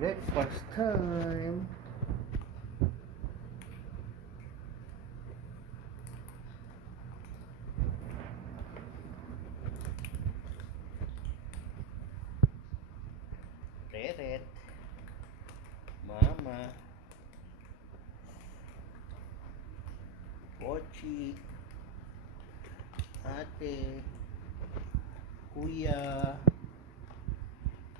Breakfast time. Reret, Mama, Pochi, Ate, Kuya,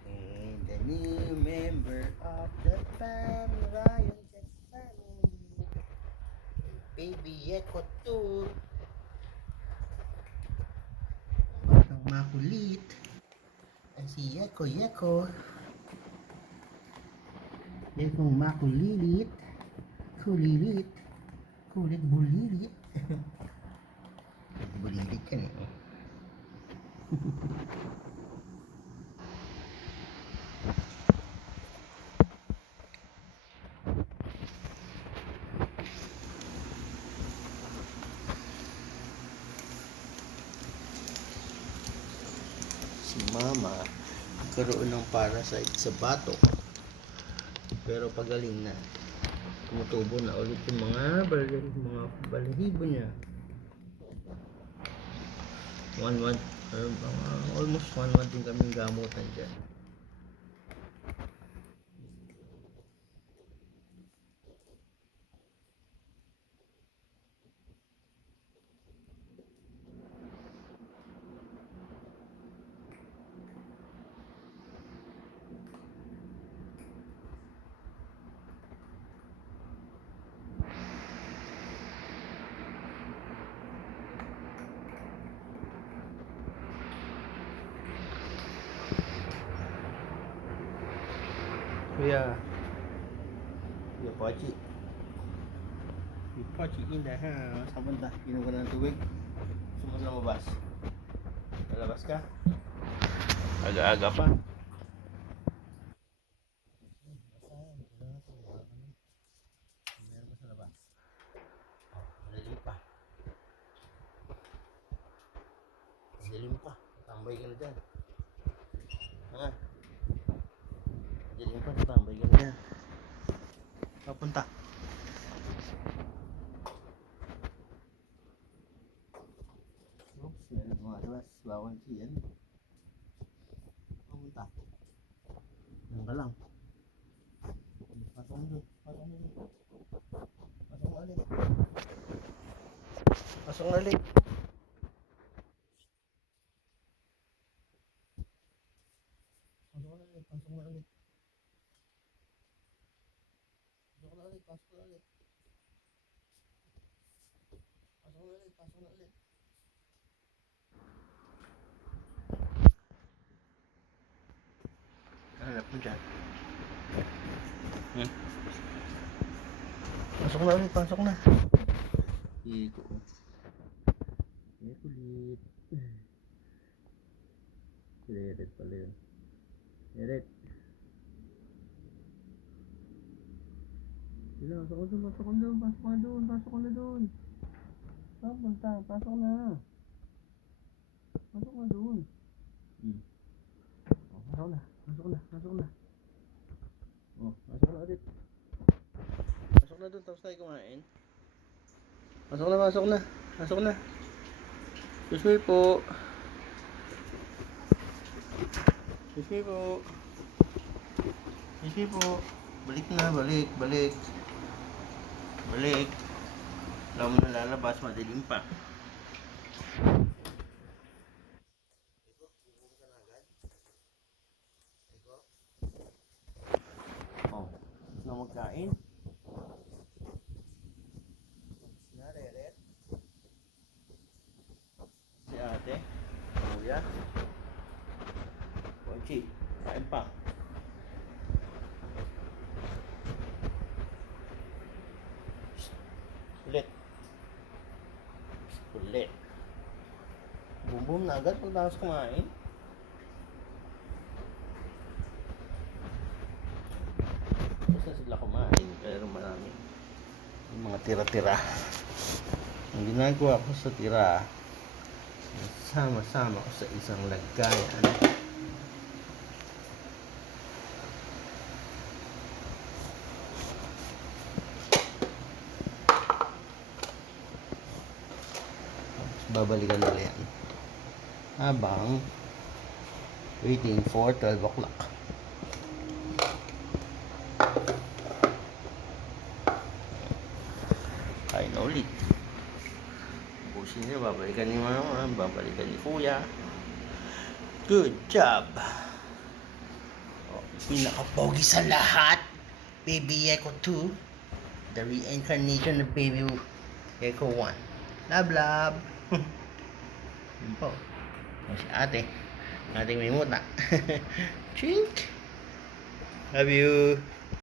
and the new member of the family, Ryan family, Baby Yeko too. Batang makulit. Si Yeko Yeko. Yekong makulilit. Kulilit. Kulit bulilit. Bulilit kan eh. Si Mama nagkaroon ng parasite sa batok, pero pagaling na, tumutubo na ulit yung mga balahibo niya. 1 month or almost 1 month din kaming gamutan dyan. Kuya Pochi. Kuya Pochi in the house. Saan punta? Inom ka ng tubig? Gusto mo na lumabas? Lalabas ka? Aga-aga pa. Meron ba sa labas? Madilim pa. Madilim pa. Tambay ka na dyan. Ha? Madilim pa. Tambay ka na dyan. Papunta. Oops, meron mga alas. Bawal siyan. Papunta. Yan ka lang. Pasok na doon. Pasok na doon. Pasok na ulit. Pasok na ulit. Pasok na ulit. Pasok na ulit. Pasok na ulit. Pasok na ulit. Pasok na ulit. Pasok na ulit. Hanap mo dyan. Pasok na ulit. Pasok na. Iko. Kulit. Reret pala yun. Reret. Sila, pasok na doon. Pasok na doon. Pasok na doon. Pasok na doon. Saan punta? Pasok na. Pasok na doon. Pasok na. Pasok na. Pasok na. Pasok na ulit. Pasok na doon. Tapos tayo kumain. Pasok na. Pasok na. Pasok na. Excuse me po. Excuse me po. Excuse me po. Balik na. Balik. Balik. Balik. Alam mo na lalabas. Madilim pa. Na magkain. Nareret. Si ate. Kuya. Pochi. Kain pa. Ulit. Ulit. Bum-bum na agad pagkatapos kumain. Basta sila kumain, pero marami yung mga tira-tira. Ang ginagawa ko sa tira, sama-sama ko sa isang lagayan. babalikan nila yan. Habang waiting for 12 o'clock. Kain na ulit. Busin niya, babalikan ni mama, babalikan ni kuya. Good job. Oh, pinaka-pogi sa lahat. Baby Echo 2. The reincarnation of Baby Echo 1. Love, love. Yun po. O si ate. Ating may muta. Chink. Love you.